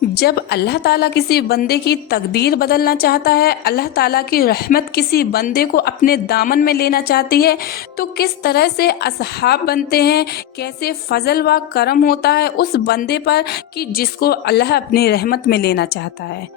जब अल्लाह ताला किसी बंदे की तकदीर बदलना चाहता है, अल्लाह ताला की रहमत किसी बंदे को अपने दामन में लेना चाहती है, तो किस तरह से असहाब बनते हैं, कैसे फजल व करम होता है उस बंदे पर कि जिसको अल्लाह अपनी रहमत में लेना चाहता है।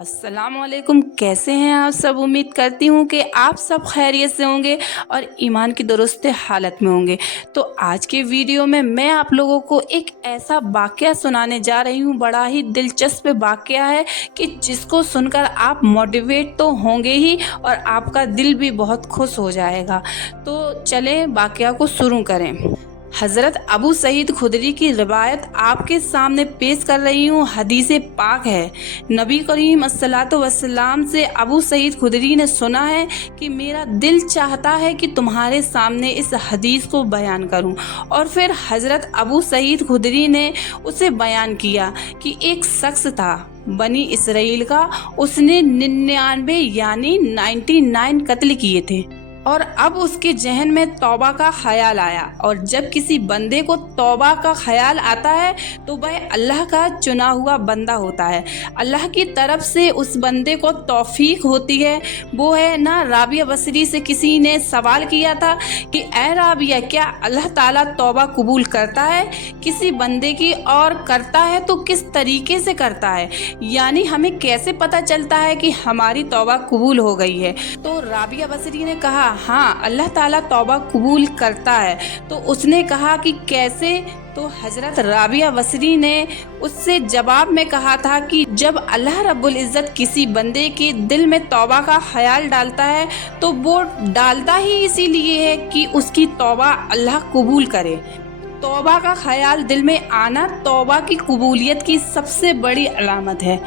अस्सलाम वालेकुम, कैसे हैं आप सब? उम्मीद करती हूँ कि आप सब खैरियत से होंगे और ईमान की दुरुस्त हालत में होंगे। तो आज के वीडियो में मैं आप लोगों को एक ऐसा वाक़या सुनाने जा रही हूँ, बड़ा ही दिलचस्प वाक़या है कि जिसको सुनकर आप मोटिवेट तो होंगे ही और आपका दिल भी बहुत खुश हो जाएगा। तो चलें वाक़या को शुरू करें। हज़रत अबू सईद खुदरी की रिवायत आपके सामने पेश कर रही हूँ। हदीस पाक है, नबी करीम अस्सलातु वस्सलाम से अबू सईद खुदरी ने सुना है कि मेरा दिल चाहता है कि तुम्हारे सामने इस हदीस को बयान करूँ। और फिर हज़रत अबू सईद खुदरी ने उसे बयान किया कि एक शख्स था बनी इसराइल का, उसने 99 यानी 99 कत्ल किए थे और अब उसके जहन में तौबा का ख्याल आया। और जब किसी बंदे को तौबा का ख्याल आता है तो वह अल्लाह का चुना हुआ बंदा होता है। अल्लाह की तरफ से उस बंदे को तौफीक होती है। वो है ना, राबिया बसरी से किसी ने सवाल किया था कि ए राबिया, क्या अल्लाह ताला तौबा कबूल करता है किसी बंदे की, और करता है तो किस तरीके से करता है, यानी हमें कैसे पता चलता है कि हमारी तौबा कबूल हो गई है? तो राबिया बसरी ने कहा, हाँ, अल्लाह ताला तौबा कबूल करता है। तो उसने कहा कि कैसे? तो हजरत राबिया बसरी ने उससे जवाब में कहा था कि जब अल्लाह रब्बुल इज़्ज़त किसी बंदे के दिल में तौबा का ख्याल डालता है तो वो डालता ही इसीलिए है कि उसकी तौबा अल्लाह कबूल करे। तौबा का ख्याल दिल में आना तौबा की कबूलियत की सबसे बड़ी अलामत है।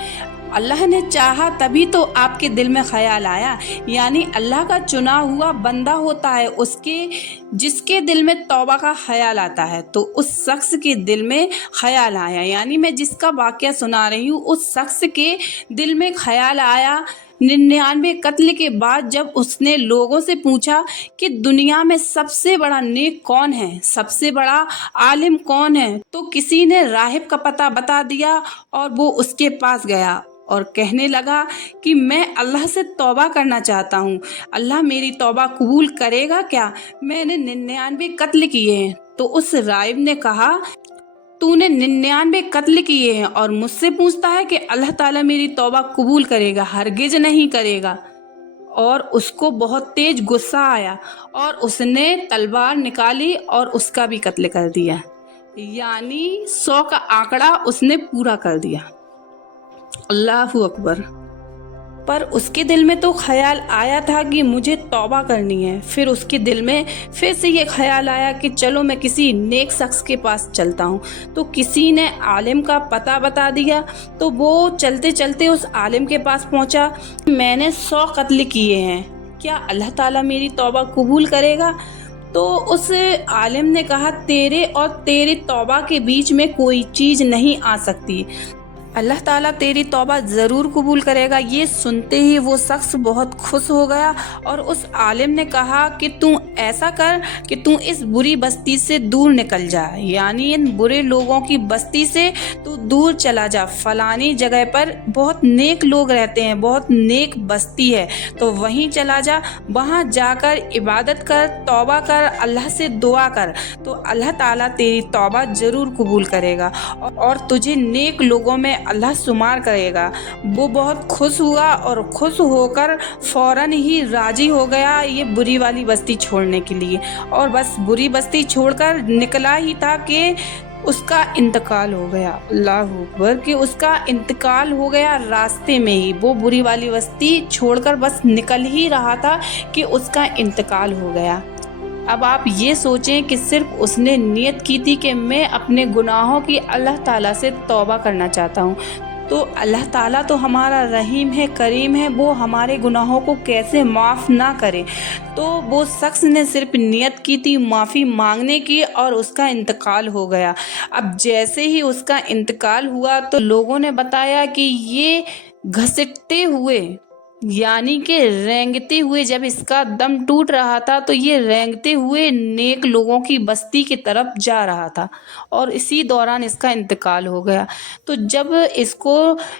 अल्लाह ने चाहा तभी तो आपके दिल में ख्याल आया, यानी अल्लाह का चुना हुआ बंदा होता है उसके जिसके दिल में तौबा का ख्याल आता है। तो उस शख्स के दिल में ख्याल आया, यानी मैं जिसका वाक़या सुना रही हूँ उस शख्स के दिल में ख्याल आया 99 कत्ल के बाद, जब उसने लोगों से पूछा कि दुनिया में सबसे बड़ा नेक कौन है, सबसे बड़ा आलिम कौन है, तो किसी ने राहिब का पता बता दिया और वो उसके पास गया और कहने लगा कि मैं अल्लाह से तौबा करना चाहता हूँ, अल्लाह मेरी तौबा कबूल करेगा क्या? मैंने 99 कत्ल किए हैं। तो उस राहिब ने कहा, तूने 99 कत्ल किए हैं और मुझसे पूछता है कि अल्लाह ताला मेरी तौबा कबूल करेगा? हरगिज नहीं करेगा। और उसको बहुत तेज गुस्सा आया और उसने तलवार निकाली और उसका भी कत्ल कर दिया, यानी 100 का आंकड़ा उसने पूरा कर दिया। अल्लाहु अकबर। पर उसके दिल में तो ख्याल आया था कि मुझे तौबा करनी है। फिर उसके दिल में फिर से ये ख्याल आया कि चलो मैं किसी नेक शख्स के पास चलता हूँ। तो किसी ने आलिम का पता बता दिया, तो वो चलते चलते उस आलिम के पास पहुँचा। मैंने 100 कत्ल किए हैं, क्या अल्लाह ताला मेरी तौबा कबूल करेगा? तो उस आलिम ने कहा, तेरे और तेरी तौबा के बीच में कोई चीज़ नहीं आ सकती, अल्लाह ताला तेरी तौबा ज़रूर कबूल करेगा। ये सुनते ही वो शख्स बहुत खुश हो गया और उस आलिम ने कहा कि तू ऐसा कर कि तू इस बुरी बस्ती से दूर निकल जा, यानी इन बुरे लोगों की बस्ती से तू दूर चला जा। फलानी जगह पर बहुत नेक लोग रहते हैं, बहुत नेक बस्ती है, तो वहीं चला जा। वहाँ जाकर इबादत कर, तौबा कर, अल्लाह से दुआ कर, तो अल्लाह ताला तेरी तौबा ज़रूर कबूल करेगा और तुझे नेक लोगों में अल्लाह शुमार करेगा। वो बहुत खुश हुआ और खुश होकर फौरन ही राजी हो गया ये बुरी वाली बस्ती छोड़ने के लिए। और बस बुरी बस्ती छोड़कर निकला ही था कि उसका इंतकाल हो गया। अल्लाह अकबर, कि उसका इंतकाल हो गया रास्ते में ही। वो बुरी वाली बस्ती छोड़कर बस निकल ही रहा था कि उसका इंतकाल हो गया। अब आप ये सोचें कि सिर्फ उसने नियत की थी कि मैं अपने गुनाहों की अल्लाह ताला से तौबा करना चाहता हूँ, तो अल्लाह ताला तो हमारा रहीम है, करीम है, वो हमारे गुनाहों को कैसे माफ़ ना करे। तो वो शख्स ने सिर्फ नियत की थी माफ़ी मांगने की और उसका इंतकाल हो गया। अब जैसे ही उसका इंतकाल हुआ तो लोगों ने बताया कि ये घसीटते हुए यानी कि रेंगते हुए जब इसका दम टूट रहा था तो ये रेंगते हुए नेक लोगों की बस्ती की तरफ जा रहा था और इसी दौरान इसका इंतकाल हो गया। तो जब इसको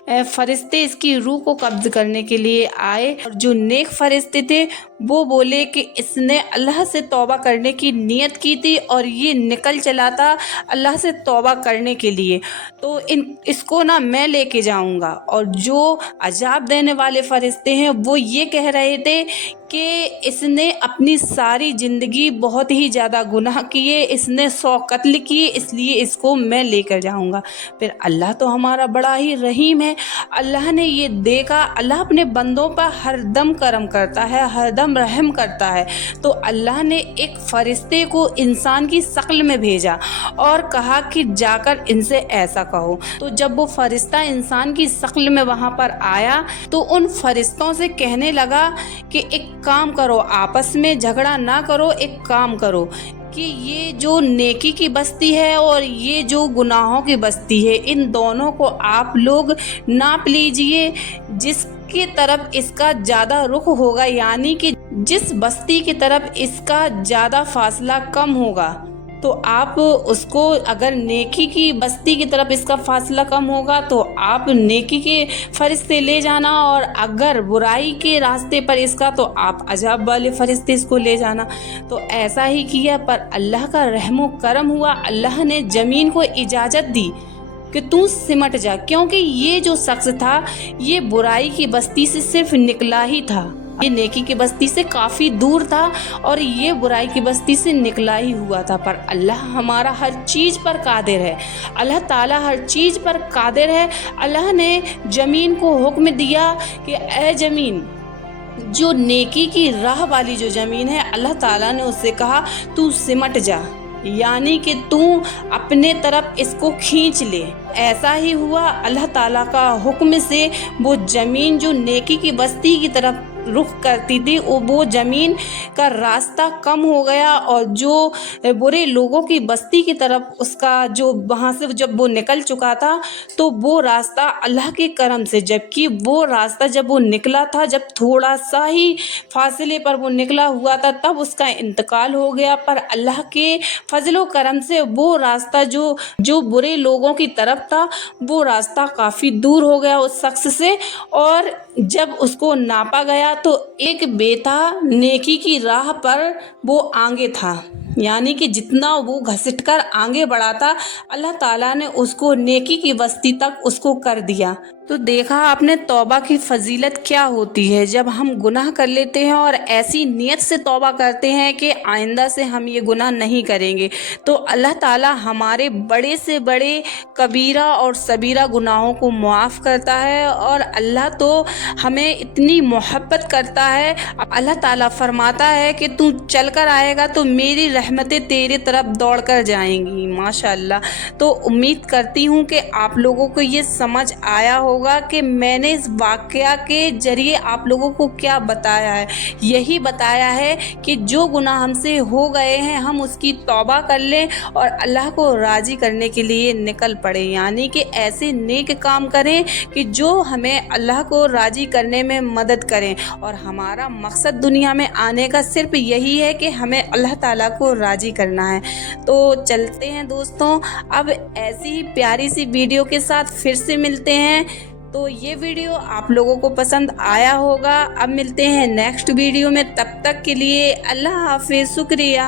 फरिश्ते इसकी रूह को कब्ज करने के लिए आए और जो नेक फरिश्ते थे वो बोले कि इसने अल्लाह से तौबा करने की नीयत की थी और ये निकल चला था अल्लाह से तौबा करने के लिए, तो इसको ना मैं लेके जाऊंगा। और जो अजाब देने वाले फरिश्ते हैं वो ये कह रहे थे कि इसने अपनी सारी ज़िंदगी बहुत ही ज़्यादा गुनाह किए, इसने 100 कत्ल किए, इसलिए इसको मैं लेकर जाऊंगा। फिर अल्लाह तो हमारा बड़ा ही रहीम है, अल्लाह ने ये देखा, अल्लाह अपने बंदों पर हरदम करम करता है, हरदम रहम करता है। तो अल्लाह ने एक फरिश्ते को इंसान की शक्ल में भेजा और कहा कि जाकर इनसे ऐसा कहो। तो जब वो फरिश्ता इंसान की शक्ल में वहाँ पर आया तो उन फरिश्तों से कहने लगा कि एक काम करो, आपस में झगड़ा ना करो, एक काम करो कि ये जो नेकी की बस्ती है और ये जो गुनाहों की बस्ती है, इन दोनों को आप लोग नाप लीजिए, जिसकी तरफ इसका ज़्यादा रुख होगा, यानी कि जिस बस्ती की तरफ इसका ज़्यादा फासला कम होगा तो आप उसको, अगर नेकी की बस्ती की तरफ इसका फासला कम होगा तो आप नेकी के फरिश्ते ले जाना, और अगर बुराई के रास्ते पर इसका तो आप अजाब वाले फरिश्ते इसको ले जाना। तो ऐसा ही किया, पर अल्लाह का रहमो करम हुआ, अल्लाह ने ज़मीन को इजाज़त दी कि तू सिमट जा, क्योंकि ये जो शख्स था ये बुराई की बस्ती से सिर्फ निकला ही था, ये नेकी की बस्ती से काफ़ी दूर था और ये बुराई की बस्ती से निकला ही हुआ था। पर अल्लाह हमारा हर चीज़ पर कादिर है, अल्लाह ताला हर चीज़ पर कादिर है। अल्लाह ने ज़मीन को हुक्म दिया कि ए ज़मीन, जो नेकी की राह वाली जो ज़मीन है, अल्लाह ताला ने उससे कहा तू सिमट जा, यानी कि तू अपने तरफ इसको खींच ले। ऐसा ही हुआ, अल्लाह ताला का हुक्म से वो ज़मीन जो नेकी की बस्ती की तरफ रुख करती थी वो ज़मीन का रास्ता कम हो गया और जो बुरे लोगों की बस्ती की तरफ उसका जो वहाँ से जब वो निकल चुका था तो वो रास्ता अल्लाह के करम से, जबकि वो रास्ता जब वो निकला था, जब थोड़ा सा ही फासले पर वो निकला हुआ था तब उसका इंतकाल हो गया। पर अल्लाह के फजलो करम से वो रास्ता जो बुरे लोगों की तरफ था वो रास्ता काफ़ी दूर हो गया उस शख्स से, और जब उसको नापा गया तो एक बेटा नेकी की राह पर वो आगे था, यानी कि जितना वो घसीटकर आगे बढ़ा था अल्लाह ताला ने उसको नेकी की बस्ती तक उसको कर दिया। तो देखा आपने तौबा की फजीलत क्या होती है। जब हम गुनाह कर लेते हैं और ऐसी नीयत से तौबा करते हैं कि आइंदा से हम ये गुनाह नहीं करेंगे, तो अल्लाह ताला हमारे बड़े से बड़े कबीरा और सबीरा गुनाहों को मुआफ़ करता है। और अल्लाह तो हमें इतनी मोहब्बत करता है, अल्लाह ताला फरमाता है कि तू चल कर आएगा तो मेरी रहमतें तेरे तरफ दौड़ कर जाएंगी। माशाअल्लाह। तो उम्मीद करती हूँ कि आप लोगों को ये समझ आया होगा कि मैंने इस वाक़या के ज़रिए आप लोगों को क्या बताया है। यही बताया है कि जो गुनाह हमसे हो गए हैं हम उसकी तौबा कर लें और अल्लाह को राज़ी करने के लिए निकल पड़े, यानी कि ऐसे नेक काम करें कि जो हमें अल्लाह को राज़ी करने में मदद करें। और हमारा मकसद दुनिया में आने का सिर्फ यही है कि हमें अल्लाह ताला को राज़ी करना है। तो चलते हैं दोस्तों, अब ऐसी ही प्यारी सी वीडियो के साथ फिर से मिलते हैं। तो ये वीडियो आप लोगों को पसंद आया होगा। अब मिलते हैं नेक्स्ट वीडियो में, तब तक के लिए अल्लाह हाफिज़, शुक्रिया।